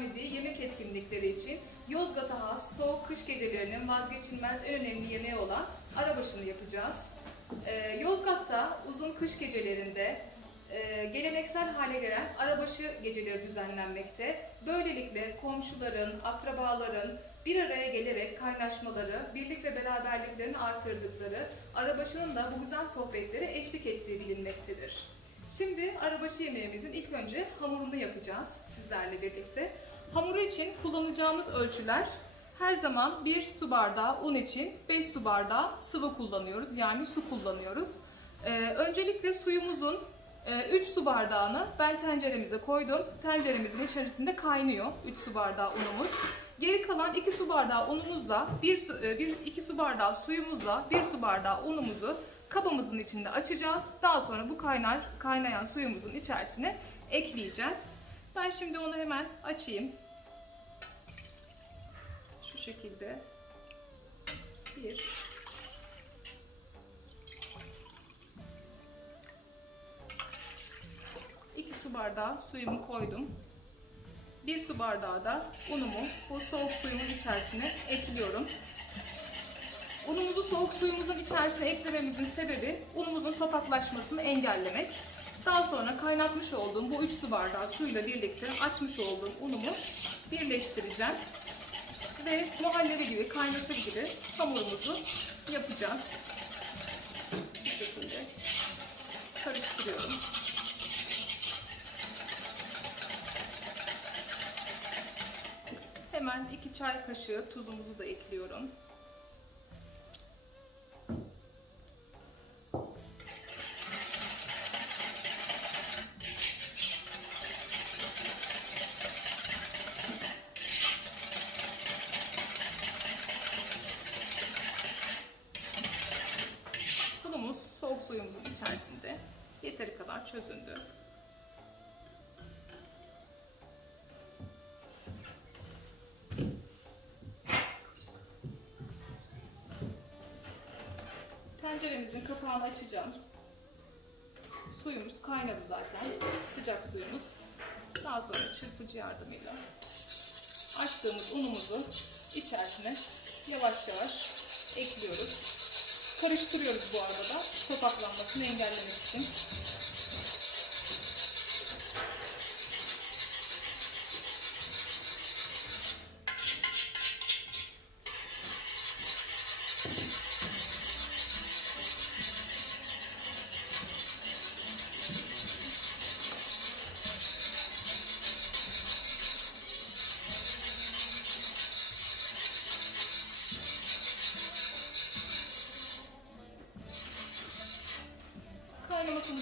düzenlediği yemek etkinlikleri için Yozgat'a has soğuk kış gecelerinin vazgeçilmez en önemli yemeği olan arabaşını yapacağız. Ee, Yozgat'ta uzun kış gecelerinde e, geleneksel hale gelen arabaşı geceleri düzenlenmekte. Böylelikle komşuların, akrabaların bir araya gelerek kaynaşmaları, birlik ve beraberliklerini artırdıkları, arabaşının da bu güzel sohbetlere eşlik ettiği bilinmektedir. Şimdi arabaşı yemeğimizin ilk önce hamurunu yapacağız sizlerle birlikte. Hamuru için kullanacağımız ölçüler her zaman 1 su bardağı un için 5 su bardağı sıvı kullanıyoruz. Yani su kullanıyoruz. Ee, öncelikle suyumuzun 3 su bardağını ben tenceremize koydum. Tenceremizin içerisinde kaynıyor 3 su bardağı unumuz. Geri kalan 2 su bardağı unumuzla 1 su, 1 2 su bardağı suyumuzla 1 su bardağı unumuzu kabımızın içinde açacağız. Daha sonra bu kaynar kaynayan suyumuzun içerisine ekleyeceğiz. Ben şimdi onu hemen açayım. Şu şekilde. Bir. İki su bardağı suyumu koydum. Bir su bardağı da unumu bu soğuk suyumun içerisine ekliyorum. Unumuzu soğuk suyumuzun içerisine eklememizin sebebi unumuzun topaklaşmasını engellemek. Daha sonra kaynatmış olduğum bu 3 su bardağı suyla birlikte açmış olduğum unumu birleştireceğim. Ve muhallebi gibi, kaynatır gibi hamurumuzu yapacağız. Şu şekilde karıştırıyorum. Hemen 2 çay kaşığı tuzumuzu da ekliyorum. İçerisinde yeteri kadar çözündü. Tenceremizin kapağını açacağım. Suyumuz kaynadı zaten. Sıcak suyumuz. Daha sonra çırpıcı yardımıyla açtığımız unumuzu içerisine yavaş yavaş ekliyoruz. Karıştırıyoruz bu arada topaklanmasını engellemek için.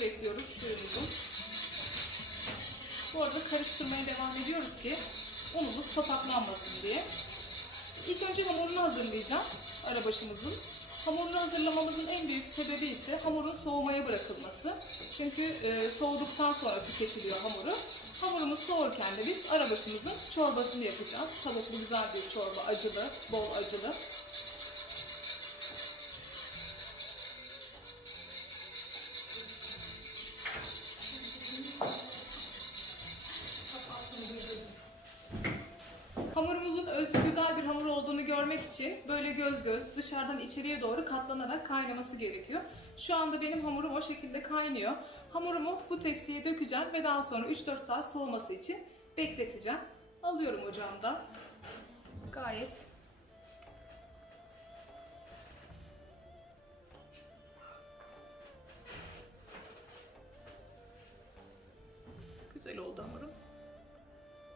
Kaynamasını bekliyoruz suyumuzun. Bu arada karıştırmaya devam ediyoruz ki unumuz topaklanmasın diye. İlk önce hamurunu hazırlayacağız arabaşımızın. Hamurunu hazırlamamızın en büyük sebebi ise hamurun soğumaya bırakılması. Çünkü e, soğuduktan sonra tüketiliyor hamuru. Hamurumuz soğurken de biz arabaşımızın çorbasını yapacağız. Tavuklu güzel bir çorba, acılı, bol acılı. İçin böyle göz göz dışarıdan içeriye doğru katlanarak kaynaması gerekiyor. Şu anda benim hamurum o şekilde kaynıyor. Hamurumu bu tepsiye dökeceğim ve daha sonra 3-4 saat soğuması için bekleteceğim. Alıyorum ocağımdan. Gayet güzel oldu hamurum.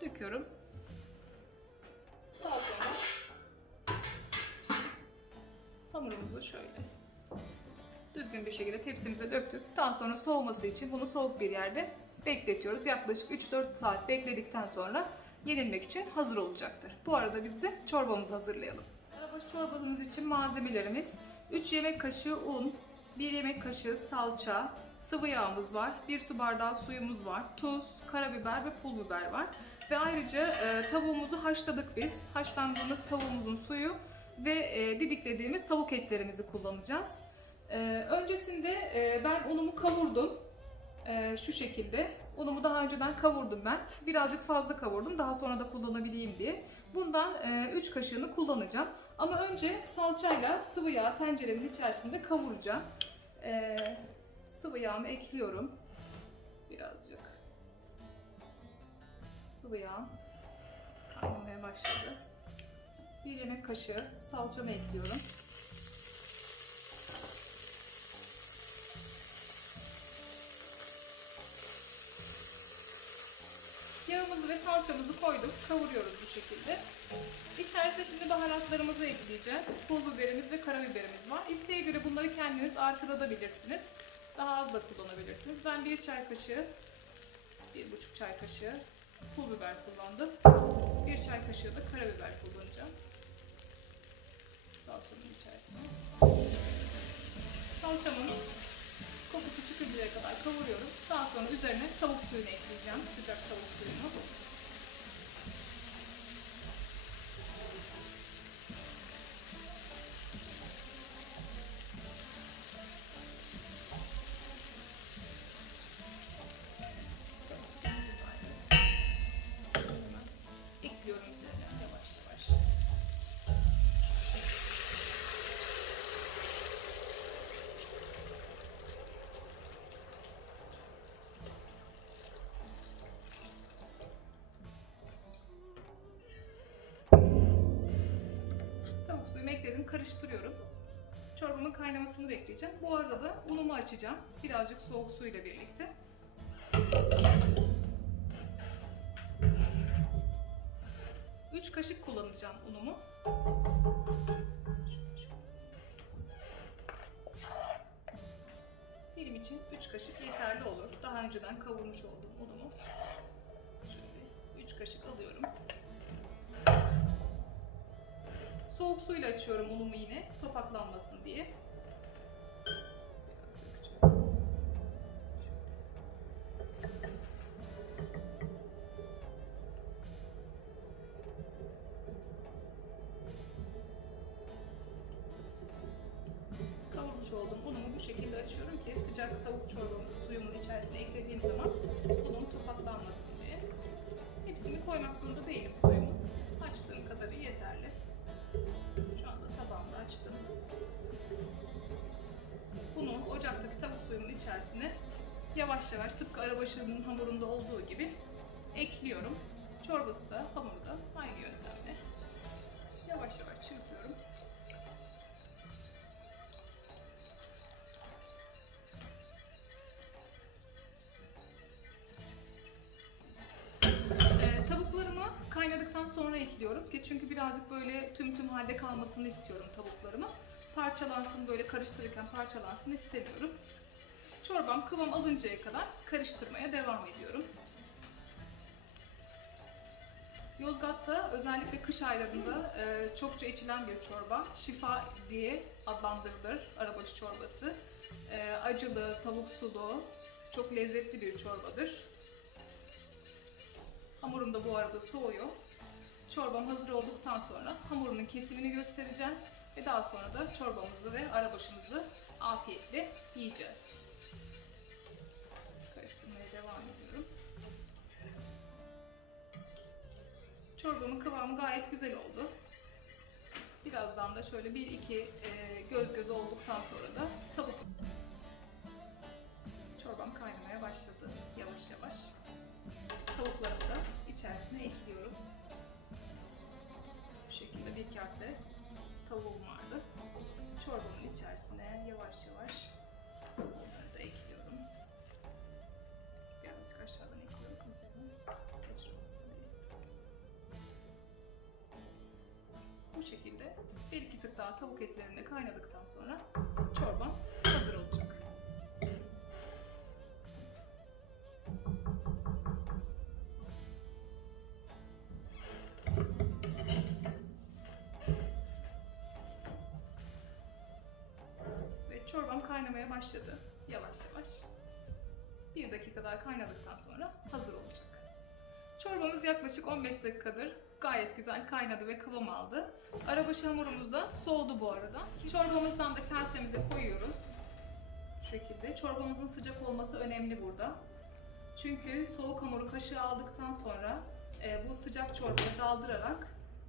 Döküyorum. Hamurumuzu şöyle düzgün bir şekilde tepsimize döktük. Daha sonra soğuması için bunu soğuk bir yerde bekletiyoruz. Yaklaşık 3-4 saat bekledikten sonra yenilmek için hazır olacaktır. Bu arada biz de çorbamızı hazırlayalım. Arabaşı çorbamız için malzemelerimiz 3 yemek kaşığı un, 1 yemek kaşığı salça, sıvı yağımız var, 1 su bardağı suyumuz var, tuz, karabiber ve pul biber var. Ve ayrıca e, tavuğumuzu haşladık biz. Haşlandığımız tavuğumuzun suyu ve e, didiklediğimiz tavuk etlerimizi kullanacağız. E, öncesinde e, ben unumu kavurdum. E, şu şekilde. Unumu daha önceden kavurdum ben. Birazcık fazla kavurdum daha sonra da kullanabileyim diye. Bundan 3 kaşığını kullanacağım. Ama önce salçayla sıvı yağ tenceremin içerisinde kavuracağım. E, sıvı yağımı ekliyorum. Birazcık. Sıvı yağ kaynamaya başladı. Bir yemek kaşığı salçamı ekliyorum. Yağımızı ve salçamızı koyduk. Kavuruyoruz bu şekilde. İçerisine şimdi baharatlarımızı ekleyeceğiz. Pul biberimiz ve karabiberimiz var. İsteğe göre bunları kendiniz artırabilirsiniz. Daha az da kullanabilirsiniz. Ben bir çay kaşığı, bir buçuk çay kaşığı pul biber kullandım. Bir çay kaşığı da karabiber kullanacağım. Salçamın içerisine. Salçamın kokusu çıkıncaya kadar kavuruyorum. Daha sonra üzerine tavuk suyunu ekleyeceğim. Sıcak tavuk suyunu. Suyumu ekledim, karıştırıyorum. Çorbamın kaynamasını bekleyeceğim. Bu arada da unumu açacağım. Birazcık soğuk suyla birlikte. Üç kaşık kullanacağım unumu. Benim için 3 kaşık yeterli olur. Daha önceden kavurmuş olduğum unumu. Şöyle 3 kaşık alıyorum. Soğuk suyla açıyorum unumu yine topaklanmasın diye. Kavurmuş olduğum unumu bu şekilde açıyorum ki sıcak tavuk çorbamı suyumun içerisine eklediğim zaman unum topaklanmasın diye. Hepsini koymak zorunda değilim yavaş yavaş tıpkı arabaşının hamurunda olduğu gibi ekliyorum. Çorbası da hamuru da aynı yöntemle yavaş yavaş çırpıyorum. Ee, kaynadıktan sonra ekliyorum ki çünkü birazcık böyle tüm tüm halde kalmasını istiyorum tavuklarımı. Parçalansın böyle karıştırırken parçalansın istemiyorum. Çorbam kıvam alıncaya kadar karıştırmaya devam ediyorum. Yozgat'ta özellikle kış aylarında e, çokça içilen bir çorba. Şifa diye adlandırılır arabaşı çorbası. E, acılı, tavuk sulu, çok lezzetli bir çorbadır. Hamurum da bu arada soğuyor. Çorbam hazır olduktan sonra hamurunun kesimini göstereceğiz ve daha sonra da çorbamızı ve arabaşımızı afiyetle yiyeceğiz. Karıştırmaya devam ediyorum. Çorbamın kıvamı gayet güzel oldu. Birazdan da şöyle bir iki e, göz göz olduktan sonra da tavuk çorbam kaynamaya başladı yavaş yavaş. Tavuklarımı da içerisine ekliyorum. Bu şekilde bir kase tavuğum vardı. Çorbamın içerisine yavaş yavaş Şekilde bir iki tık daha tavuk etlerini kaynadıktan sonra çorbam hazır olacak. Ve çorbam kaynamaya başladı yavaş yavaş. Bir dakika daha kaynadıktan sonra hazır olacak. Çorbamız yaklaşık 15 dakikadır gayet güzel kaynadı ve kıvam aldı. Arabaşı hamurumuz da soğudu bu arada. Çorbamızdan da kasemize koyuyoruz. Şu şekilde. Çorbamızın sıcak olması önemli burada. Çünkü soğuk hamuru kaşığı aldıktan sonra e, bu sıcak çorbaya daldırarak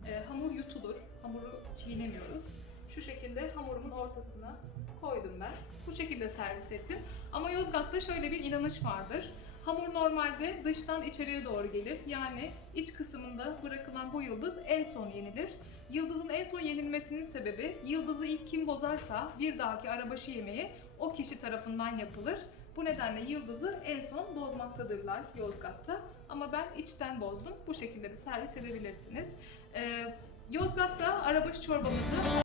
e, hamur yutulur. Hamuru çiğnemiyoruz. Şu şekilde hamurumun ortasına koydum ben. Bu şekilde servis ettim. Ama Yozgat'ta şöyle bir inanış vardır. Hamur normalde dıştan içeriye doğru gelir. Yani iç kısmında bırakılan bu yıldız en son yenilir. Yıldızın en son yenilmesinin sebebi yıldızı ilk kim bozarsa bir dahaki arabaşı yemeği o kişi tarafından yapılır. Bu nedenle yıldızı en son bozmaktadırlar Yozgat'ta. Ama ben içten bozdum. Bu şekilde de servis edebilirsiniz. Ee, Yozgat'ta arabaşı çorbamızı